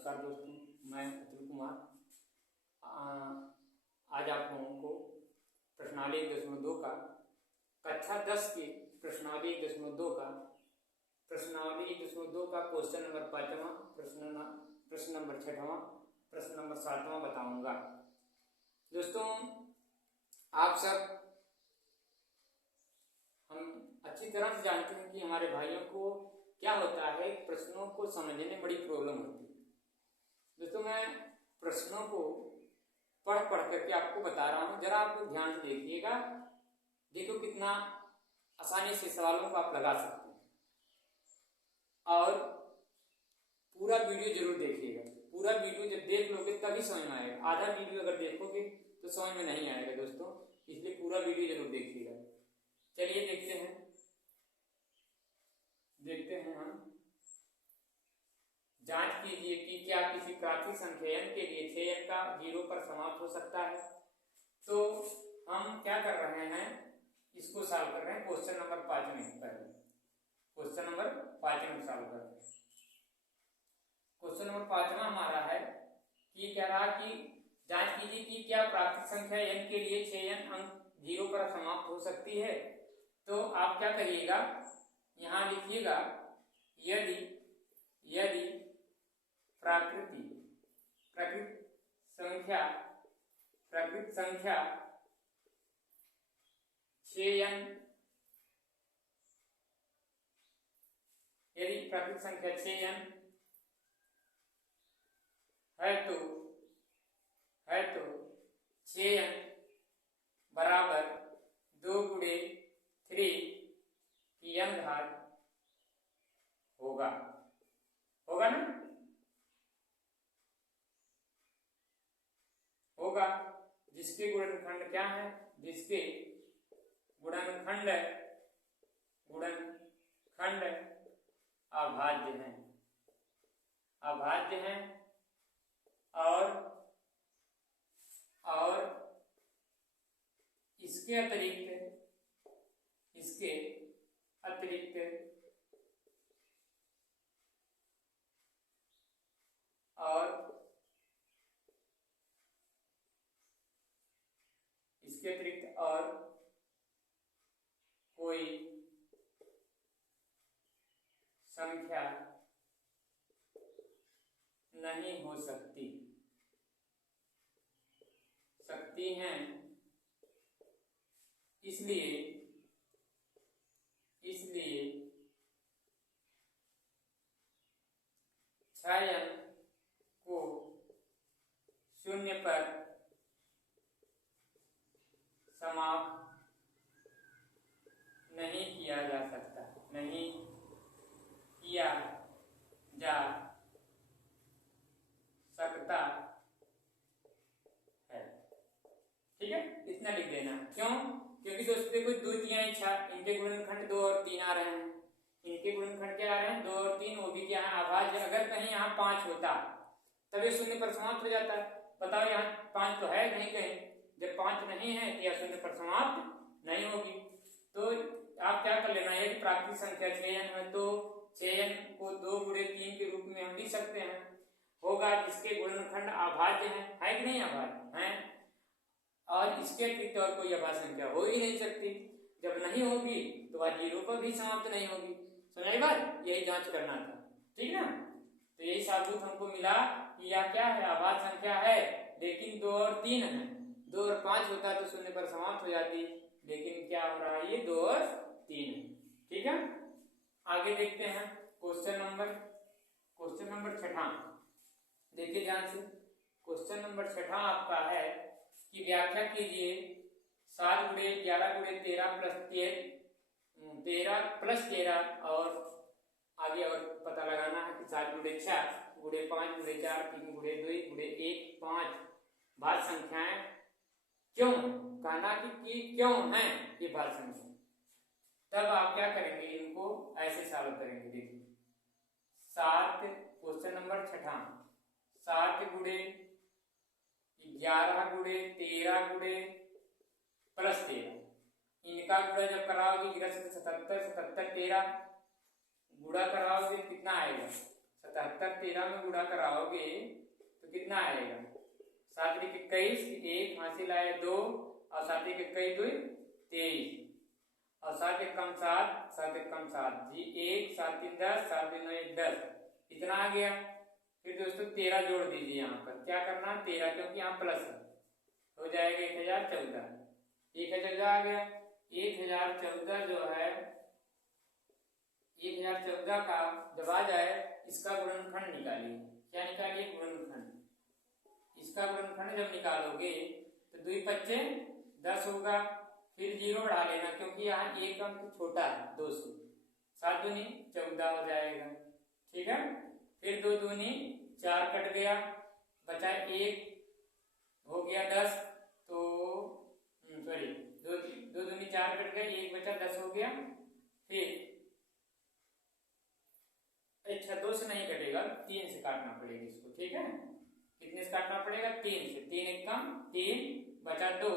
नमस्कार दोस्तों, मैं अतुल कुमार। आज आप लोगों को प्रश्नावली 1.2 का कक्षा 10 के प्रश्नावली 1.2 का क्वेश्चन नंबर 5वां, प्रश्न नंबर 6वां, प्रश्न नंबर 7वां बताऊंगा। दोस्तों, आप सब हम अच्छी तरह से जानते हैं कि हमारे भाइयों को क्या होता है, प्रश्नों को समझने में बड़ी प्रॉब्लम होती है। दोस्तों, मैं प्रश्नों को पढ़ करके आपको बता रहा हूं, जरा आप लोग ध्यान से देखिएगा। देखो कितना आसानी से सवालों को आप लगा सकते हैं, और पूरा वीडियो जरूर देखिएगा। पूरा वीडियो जब देख लोगे तभी समझ में आएगा। आधा वीडियो अगर देखोगे तो समझ में नहीं आएगा दोस्तों, इसलिए पूरा वीडियो जरूर देखिएगा। चलिए देखते हैं हम। जांच कीजिए कि क्या किसी प्राथमिक संख्या n के लिए 6n का 0 पर समाप्त हो सकता है। तो हम क्या कर रहे हैं, इसको सॉल्व कर रहे हैं। क्वेश्चन नंबर 5 में क्वेश्चन नंबर 5 में सॉल्व कर रहे हैं। क्वेश्चन नंबर 5वां हमारा है कि कह रहा कि जांच कीजिए कि क्या प्राथमिक संख्या n के लिए 6n अंक 0 पर समाप्त हो सकती है। तो आप क्या करिएगा, यहां लिखिएगा, यदि प्राकृत संख्या 6n, यदि प्राकृत संख्या 6n है तो 6n बराबर 2 गुणे 3 की n घात होगा ना? होगा, जिसके गुणनखंड क्या है, जिसके गुणनखंड अभाज्य हैं और इसके अतिरिक्त और कोई संख्या नहीं हो सकती हैं। इसलिए 6n को 0 पर समाप्त नहीं किया जा सकता है। ठीक है, इतना लिख देना। क्यों? क्योंकि दोस्तों देखो, 2 3 6, इनके गुणनखंड 2 और 3 आ रहे हैं। इनके गुणनखंड क्या आ रहे हैं, 2 और 3, वो भी क्या है, अभाज्य। अगर कहीं यहाँ 5 होता तब ये 0 पर समाप्त हो जाता है। बताओ, यहाँ 5 तो है नहीं, कहीं जब 5 नहीं है तो यह 0 पर समाप्त नहीं होगी। तो आप क्या कर लेना, एक प्राकृतिक संख्या 6n है तो 6n को 2 गुणे 3 के रूप में हम लिख सकते हैं। होगा जिसके गुणनखंड अभाज्य है कि नहीं, अभाज्य है, और इसके अतिरिक्त और कोई अभाज्य संख्या हो ही नहीं सकती। जब नहीं होगी तो वह 0 पर भी समाप्त नहीं होगी। समझ बात, यही जांच करना था। ठीक ना? तो यही साबूत हमको मिला कि यह क्या है, अभाज्य संख्या है, लेकिन 2 और 3 है। 2 और 5 होता तो 0 पर समाप्त हो जाती, लेकिन क्या हो रहा है, ये 2 और 3 है। ठीक है, आगे देखते हैं। Question number 6। देखिए ध्यान से, क्वेश्चन नंबर 6 आपका है कि व्याख्या कीजिए 7 गुणे 11 गुणे 13 प्लस 13 और आगे और पता लगाना है कि 7 गुणे 6 गुणे 5 गुणे 4 3 गुणे 2 गुणे 1 5 भाज्य संख्याएं क्यों, कहना कि क्यों है ये भाज्य संख्या। तब आप क्या करेंगे, इनको ऐसे सॉल्व करेंगे। देखिए 7, क्वेश्चन नंबर 6, 7 गुणे 11 गुणे 13 गुणे प्लस 13, इनका गुणा जब कराओगे 77 13 गुणा कराओगे कितना आएगा, 77 13 में गुणा कराओगे तो कितना आएगा? 7 × 21, 1 हासिल आए 2 और 7 × 21 2 23 और 7 × 1 7 7 × 1 7 जी 1 7 3 10 7 2 9 10 इतना आ गया। फिर दोस्तों 13 जोड़ दीजिए यहाँ पर, क्या करना 13 क्योंकि यहाँ प्लस है, हो जाएगा 1014 1014 आ गया। 1014 जो है 1014 का जब आ जाए इसका गुणनखंड निकालिए। क्या निकालिए? गुणनखंड। इसका गुणनखंड जब निकालोगे तो 2 × 5 10 होगा, फिर 0 बढ़ा लेना क्योंकि यहाँ एक अंक छोटा है 200, 7 दूनी 14 हो जाएगा। ठीक है, फिर 2 दूनी 4 कट गया, बचा 1 हो गया 10, तो सॉरी 2 दूनी 4 कट गया, 1 बचा 10 हो गया। फिर अच्छा 2 से नहीं कटेगा, 3 से काटना पड़ेगा इसको। ठीक है, कितने से काटना पड़ेगा? 3 से। 3 1 कम 3 बचा 2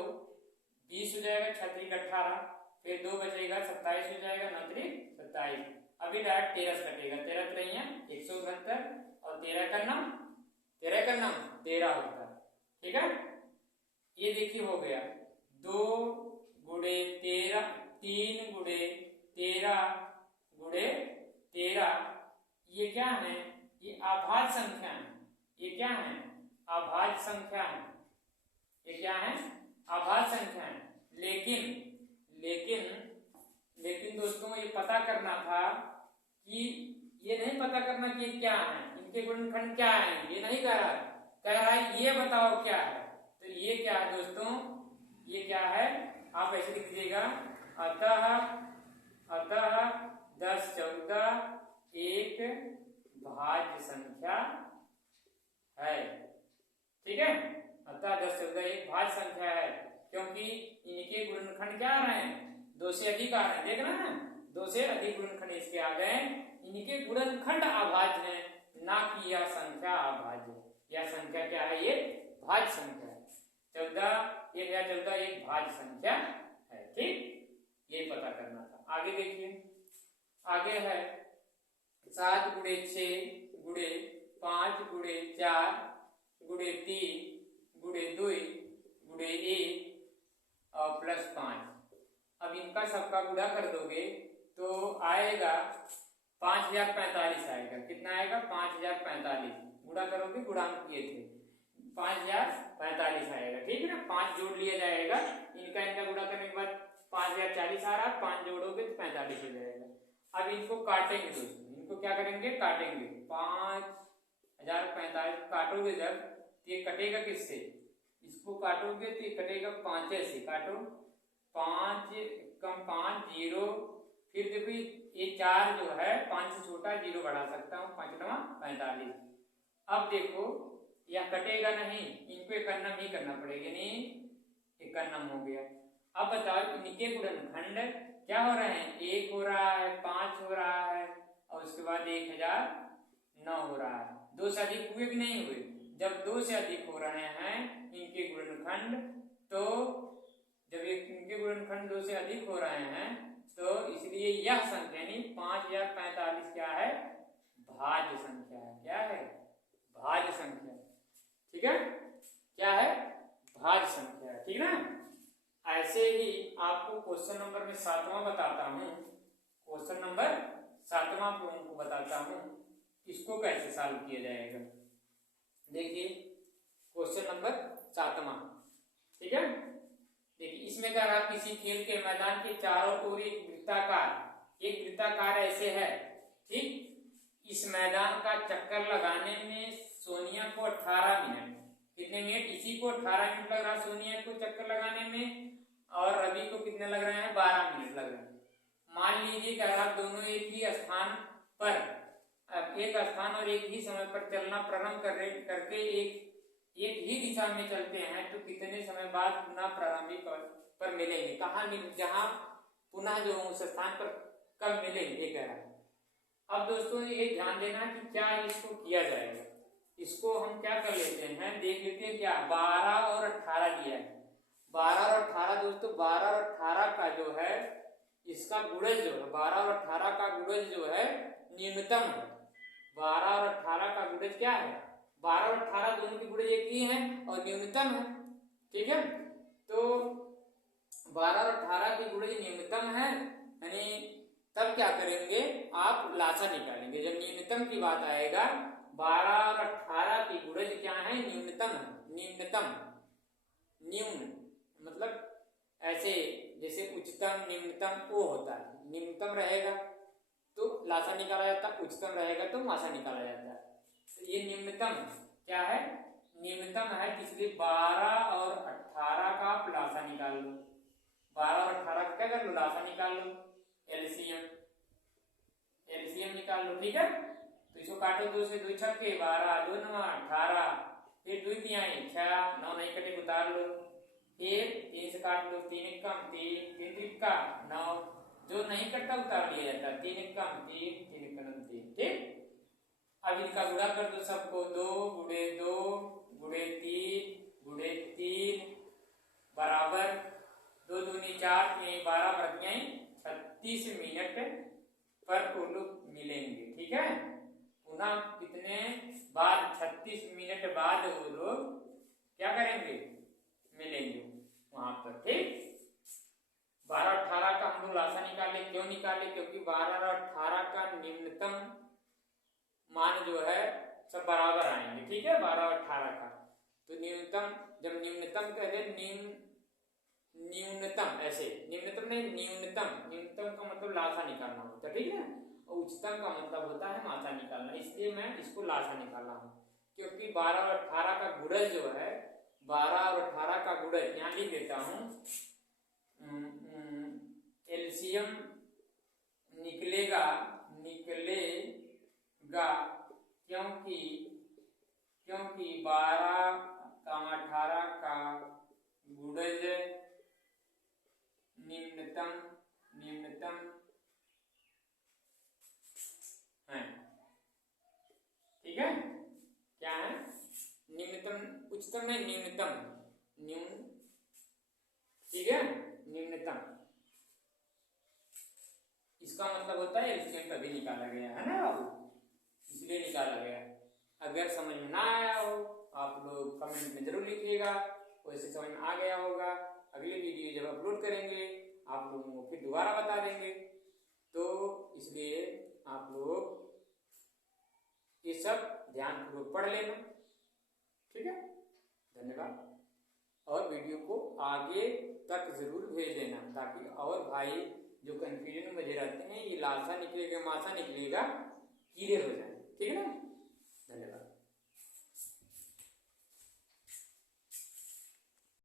20 हो जाएगा, 6 3 18, फिर 2 बचेगा 27 हो जाएगा, 9 3 27। अभी डायरेक्ट 13 से कटेगा, 13 3 169 और 13 का नाम 13 होता है। ठीक है, ये देखिए हो गया 2 × 13 3 × 13 × 13। ये क्या है? ये अभाज्य संख्या है। ये क्या है? अभाज्य संख्या है। ये क्या है? अभाज्य संख्या है। लेकिन दोस्तों ये पता करना था कि ये नहीं पता करना कि ये क्या है, इनके गुणनखंड क्या है, ये नहीं कह रहा है ये बताओ क्या है। तो ये क्या है दोस्तों? ये क्या है? आप ऐसे लिख दीजिएगा, अतः 10 14 एक भाज्य संख्या है। ठीक है, अतः 10 14 एक भाज्य संख्या है क्योंकि इनके गुणनखंड क्या आ रहे हैं? 2 से अधिक आ रहे हैं। देखना ना, 2 से अधिक गुणनखंड इसके आ गए, इनके गुणनखंड अभाज्य है, ना कि यह संख्या अभाज्य। यह संख्या क्या है? ये भाज्य संख्या है। 14 एक भाज्य संख्या है। ठीक, ये पता करना था। आगे देखिए, आगे है 7 × 6 × 5 × 4 × 3 × 2 × 1 और +5। अब इनका सबका गुणा कर दोगे तो आएगा 5045 आएगा। कितना आएगा? 5045। गुणा करोगे, गुणांक किए थे, 5045 आएगा। ठीक है ना, 5 जोड़ लिया जाएगा, इनका गुणा करने के बाद 5040 आ रहा है, 5 जोड़ोगे तो 45 हो जाएगा। अब इनको काटेंगे दोस्तों, इनको क्या करेंगे? काटेंगे। 5045 काटोगे जब तो ये कटेगा किससे? इसको काटोगे तो ये कटेगा 5 से। काटो, 5 कम 5 0, फिर देखो ये 4 जो है 5 से छोटा, 0 बढ़ा सकता हूँ, 5 × 45। अब देखो यह कटेगा नहीं, इनको एकन्नम ही करना पड़ेगा, नहीं एकन्नम हो गया। अब बताओ इनके गुणनखंड क्या हो रहे हैं? 1 हो रहा है, 5 हो रहा है और उसके बाद 1009 हो रहा है। 2 से अधिक हुए कि नहीं हुए? जब 2 से अधिक हो रहे हैं इनके गुणनखंड, तो जब इनके गुणनखंड 2 से अधिक हो रहे हैं तो इसलिए यह संख्या यानी 5045 क्या है? भाज्य संख्या है। क्या है? भाज्य संख्या। ठीक है, क्या है? भाज्य संख्या है। ठीक है ना। ऐसे ही आपको क्वेश्चन नंबर में 7वां बताता हूं, क्वेश्चन नंबर 7वां को बताता हूं, इसको कैसे सॉल्व किया जाएगा। देखिए क्वेश्चन नंबर 7वां। ठीक है, देखिए इसमें कह रहा किसी खेल के मैदान के चारों ओर एक वृत्ताकार ऐसे है। ठीक, इस मैदान का चक्कर लगाने में सोनिया को 18 मिनट, कितने मिनट? इसी को 18 मिनट लग रहा सोनिया को चक्कर लगाने में, और रवि को कितने लग रहे हैं? 12 मिनट लग रहे हैं। मान लीजिए कि आप दोनों एक ही स्थान पर, एक स्थान और एक ही समय पर चलना प्रारंभ करके एक ही दिशा में चलते हैं तो कितने समय बाद पुनः प्रारंभिक पर मिलेंगे? कहाँ मिल, जहां पुनः जो उस स्थान पर कब मिलेंगे कह रहा है। अब दोस्तों ये ध्यान देना कि क्या इसको किया जाएगा। इसको हम क्या कर लेते हैं, देख लेते हैं। क्या 12 और 18 दिया है, 12 और 18 दोस्तों, 12 और 18 का जो है इसका गुणज जो है, 12 और 18 का गुणज जो है न्यूनतम है। 12 और 18 का गुणज क्या है? 12 और 18 दोनों की गुणज एक ही है और न्यूनतम है। ठीक है, तो 12 और 18 की गुणज न्यूनतम है, यानी तब क्या करेंगे आप लासा निकालेंगे। जब न्यूनतम की बात आएगा 12 और 18 की गुणज क्या है? न्यूनतम है। न्यूनतम, न्यून मतलब ऐसे जैसे उच्चतम निम्नतम वो होता है, निम्नतम रहेगा तो लासा निकाला जाता है, उच्चतम रहेगा तो मासा निकाला जाता है। तो ये निम्नतम क्या है? निम्नतम है, इसलिए 12 और 18 का आप लासा निकाल लो। 12 और 18 का क्या कर लो? लासा निकाल लो, एलसीएम, एलसीएम निकाल लो। ठीक है, तो इसको काटो, 2 से 2 छक्के 12, 2 9 18, फिर 2 तिहाई 6, 9 नहीं कटे उतार लो, फिर 3 से काट लो, 3 एक कम 3, 3 त्रिका 9, जो नहीं कटता उतार लिया जाता, 3 एक कम 3, 3 एक कम 3। ठीक, अब इनका गुणा कर दो सबको, 2 गुणे 2 गुणे 3 गुणे 3 बराबर 2 दूनी 4, 3 12 प्रतियां 36 मिनट पर वो लोग मिलेंगे। ठीक है, पुनः कितने बाद 36 मिनट बाद वो लोग क्या करेंगे? मिलेंगे वहां पर। ठीक, 12 18 का हम लोग लासा निकाले, क्यों निकाले? क्योंकि 12 और 18 का निम्नतम मान जो है सब बराबर आएंगे। ठीक है, 12 और 18 का, तो न्यूनतम, जब न्यूनतम कहते न्यूनतम ऐसे, निम्नतम नहीं न्यूनतम, न्यूनतम का मतलब लासा निकालना होता है। ठीक है, और उच्चतम का मतलब होता है मासा निकालना, इसलिए मैं इसको लासा निकाल रहा हूँ। क्योंकि 12 और 18 का गुणज जो है, 12 और 18 का गुणज यहाँ लिख देता हूँ, एलसीएम निकलेगा, क्योंकि 12 का 18 का गुणज निम्नतम है। ठीक है, क्या है? निम्नतम, उच्चतम नहीं, निम्नतम, न्यून। ठीक है, निम्नतम, इसका मतलब होता है एलसीएम तभी निकाला गया है ना बाबू, इसलिए निकाला गया। अगर समझ में ना आया हो आप लोग कमेंट में जरूर लिखिएगा, वैसे समझ में आ गया होगा, अगली वीडियो जब अपलोड करेंगे आप लोगों को फिर दोबारा बता देंगे। तो इसलिए आप लोग ये सब ध्यानपूर्वक पढ़ लेना। ठीक है, धन्यवाद। और वीडियो को आगे तक जरूर भेज देना, ताकि और भाई जो कंफ्यूजन में बजे रहते हैं ये लासा निकलेगा मासा निकलेगा क्लियर हो जाए। ठीक है ना।